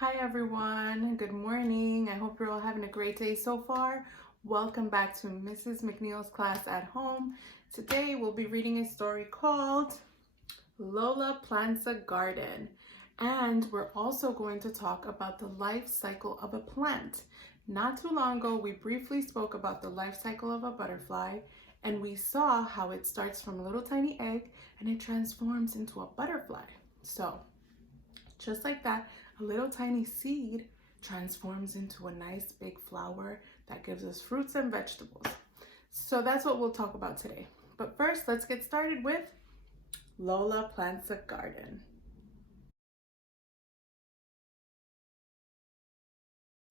Hi everyone, good morning. I hope you're all having a great day so far. Welcome back to Mrs. McNeil's class at home. Today we'll be reading a story called Lola Plants a Garden. And we're also going to talk about the life cycle of a plant. Not too long ago, we briefly spoke about the life cycle of a butterfly, and we saw how it starts from a little tiny egg and it transforms into a butterfly. So, just like that, a little tiny seed transforms into a nice big flower that gives us fruits and vegetables. So that's what we'll talk about today. But first, let's get started with Lola Plants a Garden.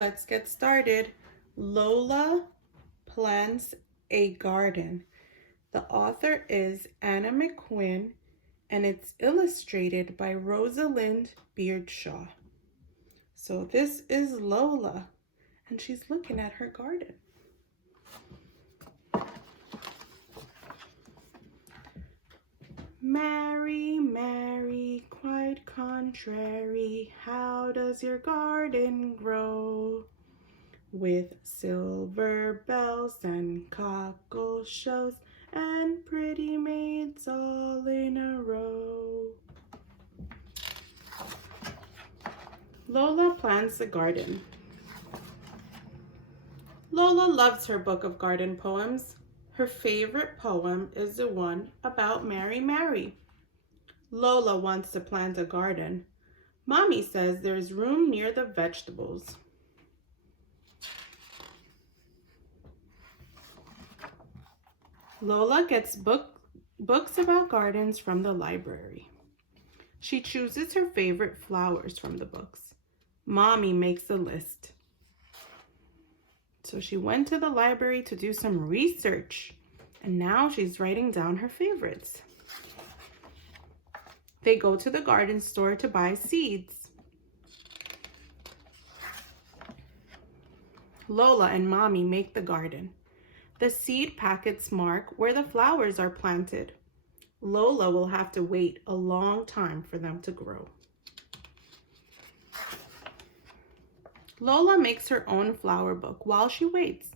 Let's get started. Lola Plants a Garden. The author is Anna McQuinn, and it's illustrated by Rosalind Beardshaw. So this is Lola, and she's looking at her garden. Mary, Mary, quite contrary, how does your garden grow? With silver bells and cockle shells and pretty maids all in a row. Lola plants a garden. Lola loves her book of garden poems. Her favorite poem is the one about Mary, Mary. Lola wants to plant a garden. Mommy says there's room near the vegetables. Lola gets books about gardens from the library. She chooses her favorite flowers from the books. Mommy makes a list. So she went to the library to do some research, and now she's writing down her favorites. They go to the garden store to buy seeds. Lola and Mommy make the garden. The seed packets mark where the flowers are planted. Lola will have to wait a long time for them to grow. Lola makes her own flower book while she waits.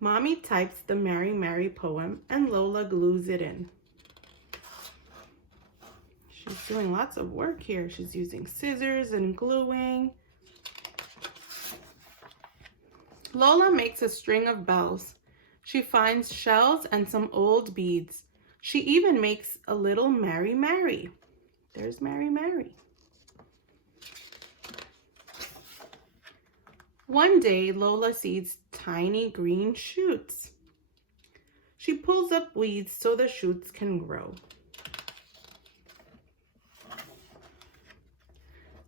Mommy types the Mary, Mary poem and Lola glues it in. She's doing lots of work here. She's using scissors and gluing. Lola makes a string of bells. She finds shells and some old beads. She even makes a little Mary, Mary. There's Mary, Mary. One day, Lola sees tiny green shoots. She pulls up weeds so the shoots can grow.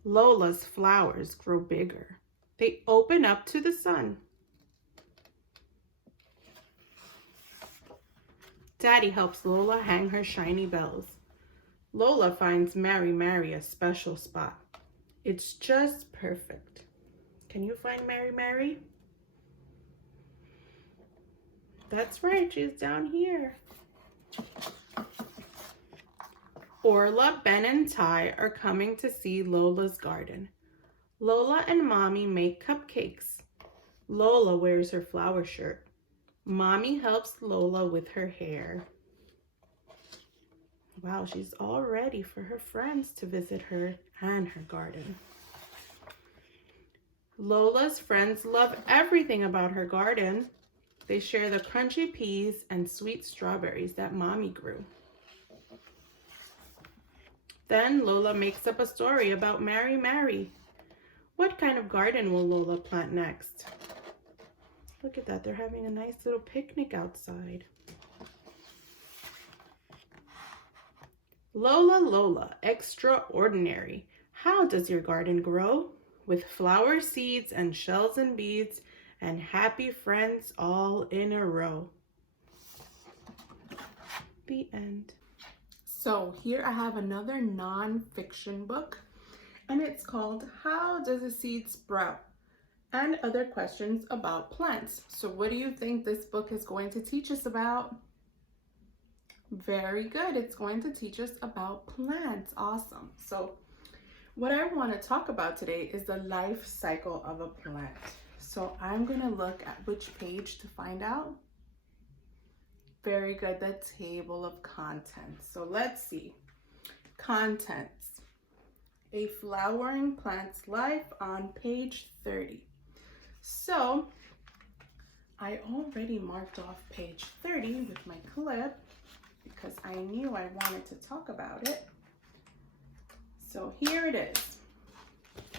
Lola's flowers grow bigger. They open up to the sun. Daddy helps Lola hang her shiny bells. Lola finds Mary, Mary a special spot. It's just perfect. Can you find Mary, Mary? That's right, she's down here. Orla, Ben, and Ty are coming to see Lola's garden. Lola and Mommy make cupcakes. Lola wears her flower shirt. Mommy helps Lola with her hair. Wow, she's all ready for her friends to visit her and her garden. Lola's friends love everything about her garden. They share the crunchy peas and sweet strawberries that Mommy grew. Then Lola makes up a story about Mary, Mary. What kind of garden will Lola plant next? Look at that, they're having a nice little picnic outside. Lola, Lola, extraordinary. How does your garden grow? With flower seeds and shells and beads and happy friends all in a row. The end. So here I have another non-fiction book, and it's called How Does a Seed Sprout? And Other Questions About Plants. So what do you think this book is going to teach us about? Very good. It's going to teach us about plants. Awesome. So What I want to talk about today is the life cycle of a plant. So I'm going to look at which page to find out. Very good, the table of contents. So let's see. Contents. A flowering plant's life on page 30. So I already marked off page 30 with my clip because I knew I wanted to talk about it. So here it is,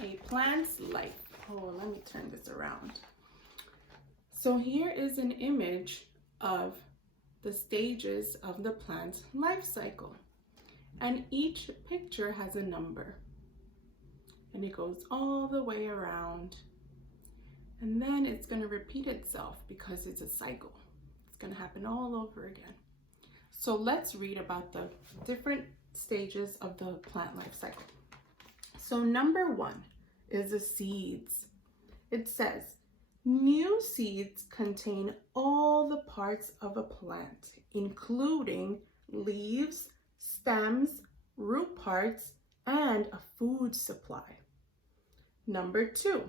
a plant's life. Oh, let me turn this around. So here is an image of the stages of the plant's life cycle. And each picture has a number. And it goes all the way around. And then it's going to repeat itself because it's a cycle. It's going to happen all over again. So let's read about the different stages of the plant life cycle. So number 1 is the seeds. It says, new seeds contain all the parts of a plant, including leaves, stems, root parts, and a food supply. Number 2,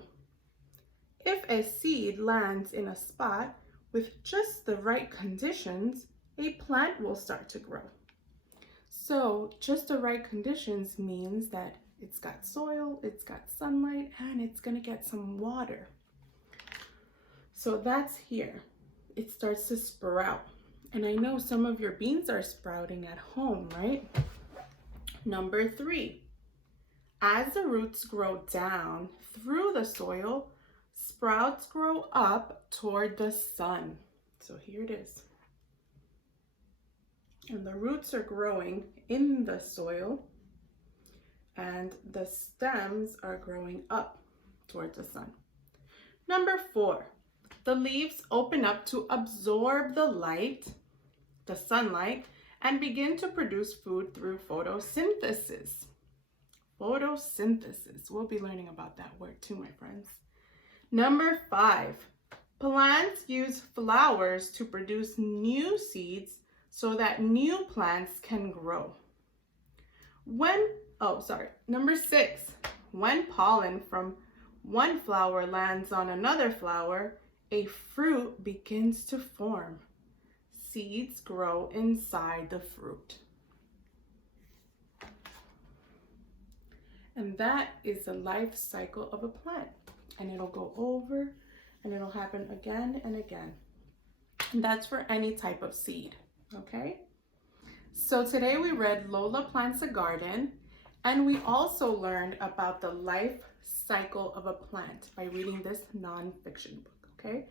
if a seed lands in a spot with just the right conditions, a plant will start to grow. So just the right conditions means that it's got soil, it's got sunlight, and it's gonna get some water. So that's here. It starts to sprout. And I know some of your beans are sprouting at home, right? Number 3, as the roots grow down through the soil, sprouts grow up toward the sun. So here it is. And the roots are growing in the soil and the stems are growing up towards the sun. Number 4, the leaves open up to absorb the light, the sunlight, and begin to produce food through photosynthesis. Photosynthesis. We'll be learning about that word too, my friends. Number 5, plants use flowers to produce new seeds so that new plants can grow. Number 6, when pollen from one flower lands on another flower, a fruit begins to form. Seeds grow inside the fruit. And that is the life cycle of a plant. And it'll go over and it'll happen again and again. And that's for any type of seed, okay? So today we read Lola Plants a Garden, and we also learned about the life cycle of a plant by reading this nonfiction book, okay?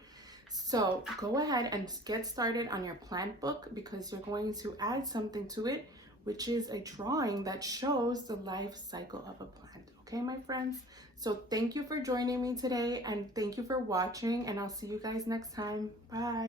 So go ahead and get started on your plant book because you're going to add something to it, which is a drawing that shows the life cycle of a plant, okay, my friends? So thank you for joining me today, and thank you for watching, and I'll see you guys next time. Bye.